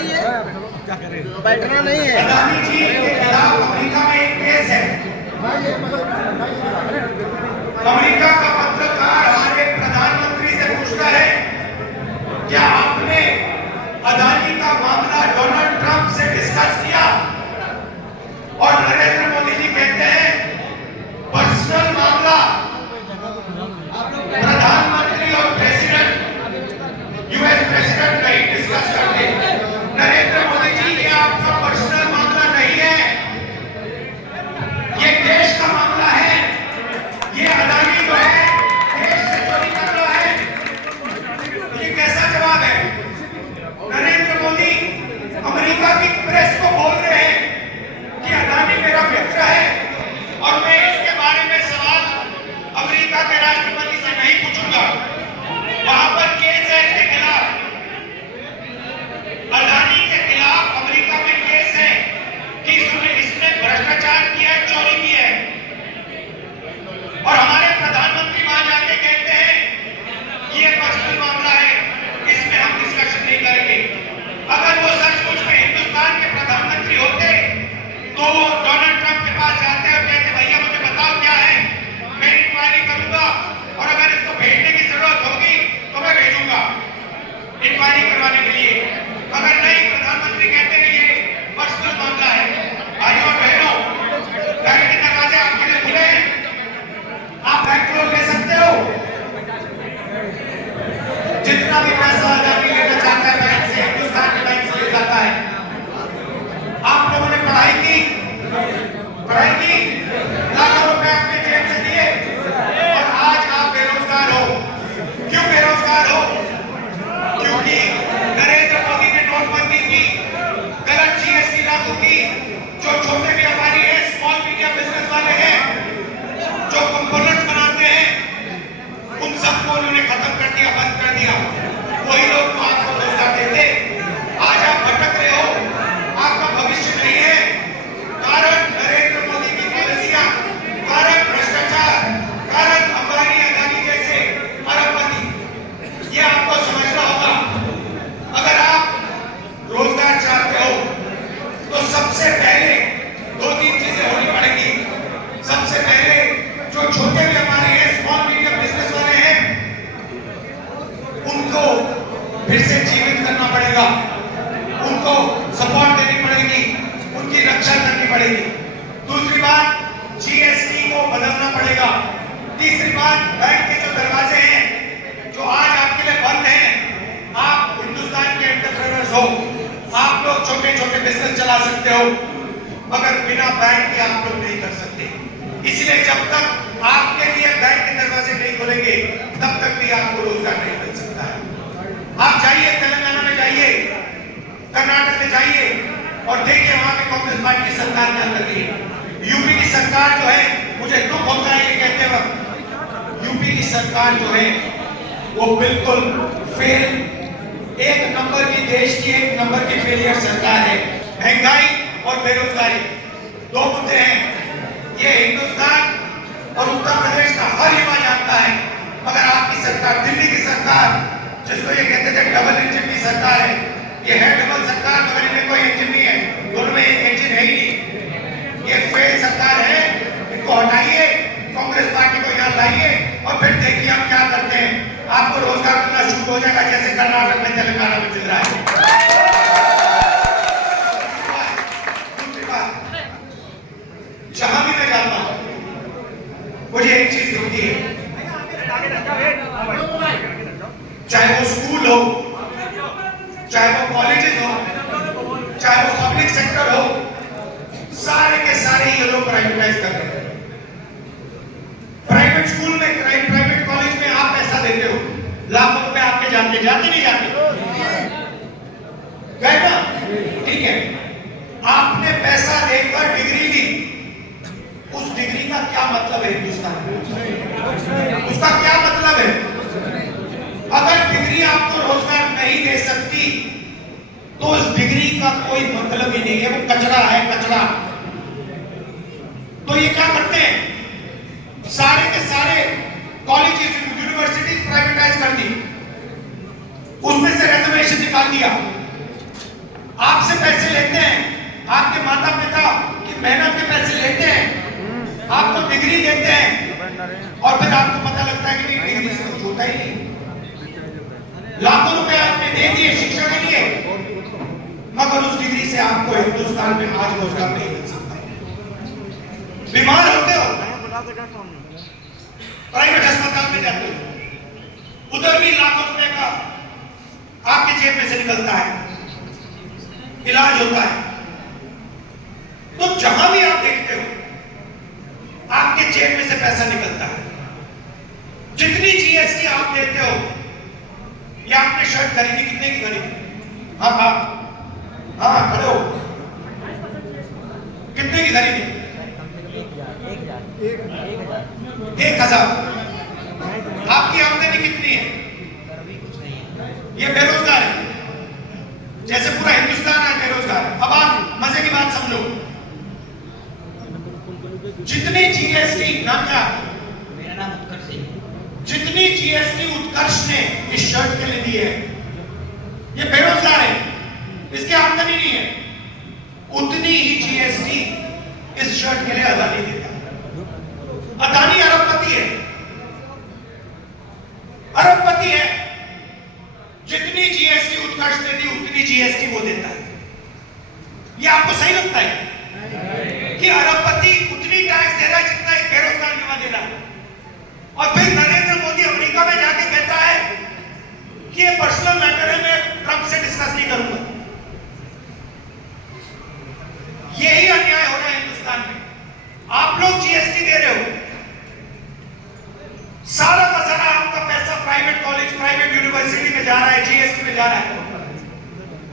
बताइए, बैठना नहीं है। अदानी जी के खिलाफ अमेरिका में एक केस है। अमेरिका का पत्रकार हमारे प्रधानमंत्री से पूछता है, क्या आपने अदानी का मामला डोनाल्ड ट्रंप से डिस्कस किया? और नरेंद्र मोदी जी कहते हैं पर्सनल मामला प्रधानमंत्री और प्रेसिडेंट यूएस प्रेसिडेंट नहीं डिस्कस करते। नरेंद्र मोदी जी, ये आपका पर्सनल मामला नहीं है, ये देश का मामला है। ये अदानी जो है देश से चोरी कर रहा है, ये कैसा जवाब है? नरेंद्र मोदी अमेरिका की प्रेस को बोल रहे हैं कि अदानी मेरा मित्र है और मैं इसके बारे में सवाल अमेरिका के राष्ट्रपति से नहीं पूछूंगा। वहां पर केस है इसके खिलाफ, अदानी के खिलाफ अमेरिका में केस है कि इसने भ्रष्टाचार किया है, चोरी की है। और हमारे प्रधानमंत्री वहां जाके कहते हैं ये पर्सनल मामला है, इसमें हम डिस्कशन नहीं करेंगे। अगर वो सचमुच में हिंदुस्तान के प्रधानमंत्री होते तो वो डोनाल्ड ट्रंप के पास जाते और कहते भैया मुझे बताओ क्या है, मैं इंक्वायरी करूंगा और अगर इसको भेजने की जरूरत होगी तो मैं भेजूंगा इंक्वायरी करवाने के लिए। अगर नहीं, प्रधानमंत्री कहते हैं ये पर्सनल मामला है। भाइयों और बहनों, बैंक के दरवाजे आपके लिए खुले हैं, आप बैंक लोन ले सकते हो। जितना भी पैसा अदानी लेना चाहता है बैंक से, हिंदुस्तान के बैंक से ले जाता है। आप लोगों ने पढ़ाई की, लाखों रुपए अपने जेब से दिए और आज आप बेरोजगार हो। क्यों बेरोजगार हो? क्योंकि नरेंद्र मोदी ने नोटबंदी की, गलत जीएसटी लागू की। जो छोटे व्यापारी हैं, स्मॉल मीडियम बिजनेस वाले हैं, जो कंपोनेंट्स बनाते हैं, उन सबको उन्होंने खत्म कर दिया, बंद कर दिया। वही लोग तो आपको रोजगार देते। आज आप भटक रहे हो, आपका भविष्य नहीं है। कारण नरेंद्र मोदी की पॉलिसियां, कारण भ्रष्टाचार, कारण अंबानी अदानी जैसे अरबपति। ये आपको समझना होगा। अगर आप रोजगार चाहते हो तो सबसे पहले 2-3 चीजें होनी पड़ेगी। सबसे पहले जो छोटे व्यापारी हैं, स्मॉल मीडियम बिजनेस वाले हैं, उनको फिर से जीवित करना पड़ेगा, उनको सपोर्ट देनी पड़ेगी, उनकी रक्षा करनी पड़ेगी। दूसरी बात, जीएसटी को बदलना पड़ेगा। तीसरी बात, बैंक के जो दरवाजे हैं जो आज आपके लिए बंद हैं, आप हिंदुस्तान के एंटरप्रेन्योर्स हो, आप लोग छोटे छोटे बिजनेस चला सकते हो, मगर बिना बैंक के आप लोग नहीं कर सकते। इसलिए जब तक आपके लिए बैंक के दरवाजे नहीं खुलेंगे तब तक भी आपको रोजगार नहीं मिल सकता है। आप जाइए, तेलंगाना में जाइए, कर्नाटक में जाइए और देखिए वहां पे कांग्रेस पार्टी की सरकार क्या कर रही है। यूपी की सरकार जो है, मुझे दुख होता है ये कहते वक्त, यूपी की सरकार जो है वो बिल्कुल फेल, एक नंबर की, देश की एक नंबर की फेलियर सरकार है। महंगाई और बेरोजगारी 2 मुद्दे हैं। ये हिंदुस्तान और उत्तर प्रदेश का हर युवा जानता है, मगर आपकी सरकार, दिल्ली की सरकार, जिसको ये कहते थे डबल इंजन की सरकार है, ये है डबल सरकार, मगर इनमें कोई इंजन नहीं है, दोनों में एक इंजन है ही नहीं। ये फेल सरकार है, इनको हटाइए, कांग्रेस पार्टी को यहाँ लाइए और फिर देखिए हम क्या करते हैं। आपको रोजगार मिलना शुरू हो जाएगा जैसे कर्नाटक में, तेलंगाना में मिल रहा है। दूसरी बात, जहां भी मैं जाता हूं मुझे एक चीज दिखती है, चाहे वो स्कूल हो, चाहे वो कॉलेजेस हो, चाहे वो पब्लिक सेक्टर हो, सारे के सारे ये लोग प्राइवेटाइज कर रहे हैं। प्राइवेट स्कूल में, प्राइवेट कॉलेज में आप पैसा देते हो, लाखों रुपए आपके जाते नहीं जाते? गए ना? ठीक है, आपने पैसा देकर डिग्री ली, उस डिग्री का क्या मतलब है हिंदुस्तान में? उसका क्या मतलब है? अगर डिग्री आपको रोजगार नहीं दे सकती तो उस डिग्री का कोई मतलब ही नहीं है, वो कचरा है, कचरा। तो ये क्या करते हैं, सारे के सारे कॉलेजेस, यूनिवर्सिटीज प्राइवेटाइज कर दी, उसमें से रिजर्वेशन निकाल दिया। आपसे पैसे लेते हैं, आपके माता पिता की मेहनत के पैसे लेते हैं, आपको डिग्री देते हैं और फिर आपको पता लगता है कि डिग्री से कुछ होता ही नहीं। लाखों रुपए आपने दे दिए शिक्षा के लिए, मगर उस डिग्री से आपको हिंदुस्तान में आज रोजगार नहीं मिल सकता। बीमार होते हो, प्राइवेट अस्पताल में जाते हो, उधर भी लाखों रुपए का आपके जेब में से निकलता है, इलाज होता है। तो जहां भी आप देखते हो आपके जेब में से पैसा निकलता है। जितनी जीएसटी आप देते हो, या आपने शर्ट खरीदी, कितने की खरीदी? हाँ हाँ हाँ, खड़े हो, कितने की खरीदी? 1,000। आपकी आमदनी कितनी है? ये बेरोजगार है, जैसे पूरा हिंदुस्तान है बेरोजगार है। अब आप मजे की बात समझो, जितनी जीएसटी, नाम क्या? मेरा नाम उत्कर्ष है। जितनी जीएसटी उत्कर्ष ने इस शर्ट के लिए दी है, ये बेरोजगार है, इसकी आमदनी नहीं है, उतनी ही जीएसटी इस शर्ट के लिए अदानी देता है। अदानी अरबपति है, अरबपति है। जितनी जीएसटी उत्कर्ष ने दी, उतनी जीएसटी वो देता है। ये आपको सही लगता है कि अरबपति उतनी टैक्स दे रहा है जितना एक बेरोजगार युवा दे रहा है? और फिर नरेंद्र मोदी अमेरिका में जाके कहता है कि ये पर्सनल मैटर है, मैं ट्रंप से डिस्कस नहीं करूंगा। यही अन्याय हो रहा है हिंदुस्तान में। आप लोग जीएसटी दे रहे हो, सारा का सारा आपका पैसा प्राइवेट कॉलेज, प्राइवेट यूनिवर्सिटी में जा रहा है, जीएसटी में जा रहा है,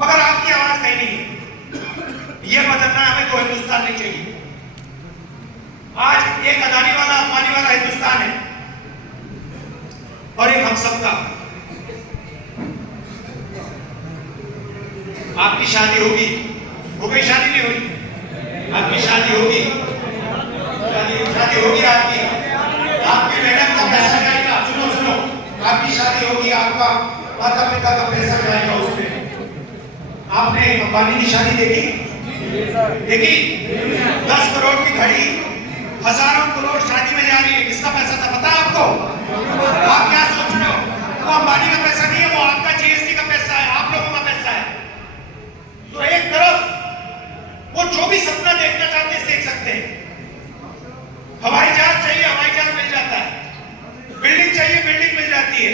मगर आपकी आवाज कहीं नहीं है। ये बदलना हमें तो हिंदुस्तान नहीं चाहिए। आज एक अदानी वाला, अंबानी वाला हिंदुस्तान है और एक हम सबका। आपकी शादी होगी, हो गई? शादी नहीं हुई? आपकी शादी होगी, शादी होगी आपकी, आपकी मेहनत का पैसा जाएगा। सुनो सुनो, आपकी शादी होगी, आपका माता पिता का पैसा जाएगा उसमें। आपने अंबानी की शादी देखी? देखी? 10 करोड़ की घड़ी, हजारों करोड़ शादी में जा रही है। किसका पैसा था पता है आपको? आप क्या सोच रहे हो? वो अंबानी का पैसा नहीं है, वो आपका जीएसटी का पैसा है, आप लोगों का पैसा है। तो एक तरफ वो जो भी सपना देखना चाहते हैं देख सकते हैं। हवाई जहाज चाहिए, हवाई जहाज मिल जाता है, बिल्डिंग चाहिए, बिल्डिंग मिल जाती है,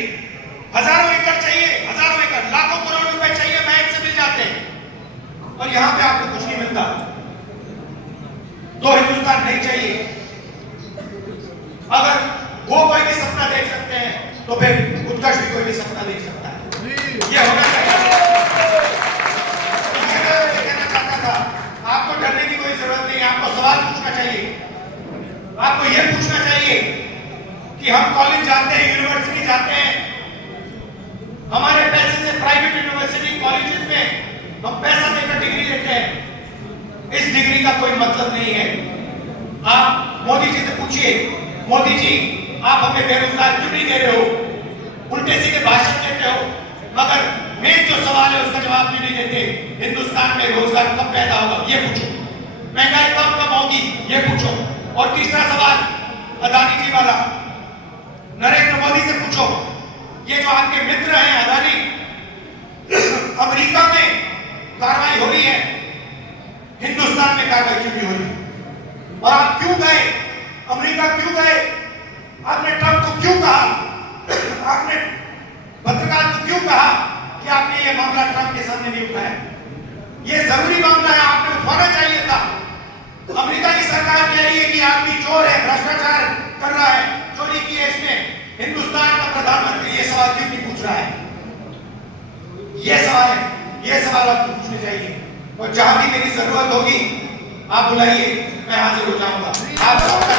हजारों एकड़ चाहिए, हजारों एकड़, लाखों करोड़ रुपए चाहिए, बैंक से मिल जाते हैं। और यहां पे आपको कुछ नहीं मिलता। तो हिंदुस्तान नहीं चाहिए। अगर वो कोई भी सपना देख सकते हैं तो फिर उत्कर्ष भी कोई भी सपना देख सकता है। ये होना चाहिए। कहना चाहता था, आपको डरने की कोई जरूरत नहीं है। आपको सवाल पूछना चाहिए। आपको यह पूछना चाहिए कि हम कॉलेज जाते हैं, यूनिवर्सिटी जाते हैं, हमारे पैसे से प्राइवेट यूनिवर्सिटी कॉलेजेस में हम पैसा देकर डिग्री लेते हैं। इस डिग्री का कोई मतलब नहीं है। आप मोदी जी से पूछिए, मोदी जी आप हमें बेरोजगार क्यों नहीं दे रहे हो? उल्टे सीधे भाषण देते हो, मगर मेन जो सवाल है उसका जवाब क्यों नहीं देते? हिंदुस्तान में रोजगार कब पैदा होगा ये पूछो, महंगाई कब होगी ये पूछो। और तीसरा सवाल अदानी जी वाला, नरेंद्र मोदी से पूछो, ये जो आपके मित्र हैं अदानी, अमेरिका में कार्रवाई हो रही है, हिंदुस्तान में कार्रवाई क्यों नहीं हो रही? और आप क्यों गए अमेरिका? क्यों गए? आपने ट्रंप को क्यों कहा? आपने पत्रकार को क्यों कहा कि आपने ये मामला ट्रंप के सामने नहीं उठाया? ये जरूरी मामला है, आपने उठाना चाहिए था। अमेरिका की सरकार कह रही है कि आदमी चोर है, भ्रष्टाचार कर रहा है, चोरी की है इसने। हिंदुस्तान का प्रधानमंत्री ये सवाल क्यों नहीं पूछ रहा है? ये सवाल है, ये सवाल आपको पूछने चाहिए। और जहां भी मेरी जरूरत होगी आप बुलाइए, मैं हाजिर हो जाऊंगा। आप सबका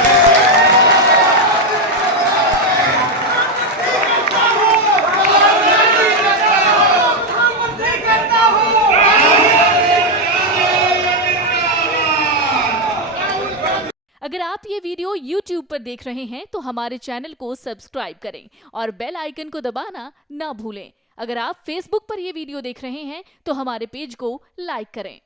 अगर आप ये वीडियो YouTube पर देख रहे हैं तो हमारे चैनल को सब्सक्राइब करें और बेल आइकन को दबाना ना भूलें। अगर आप Facebook पर ये वीडियो देख रहे हैं तो हमारे पेज को लाइक करें।